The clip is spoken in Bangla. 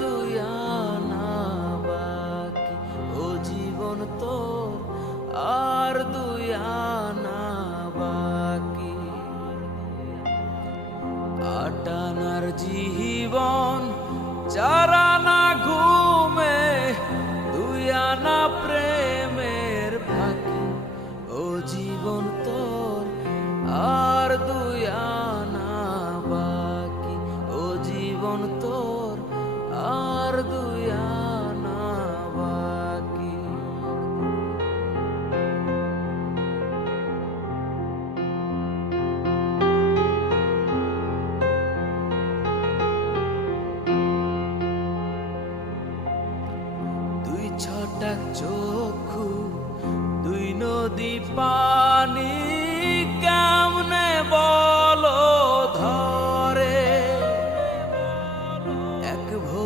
দুই আনা বাকি, ও জীবন তোর আর দুই আনা বাকি। আটানার জীবন চার আনা ঘুমে, দুই আনা প্রেমের ফাঁকি, ও জীবন তোর আর দুই আনা বাকি, ও জীবন তোর আর দুই আনা বাকি। দুই ছটাক চক্ষু, দুই নদী পার,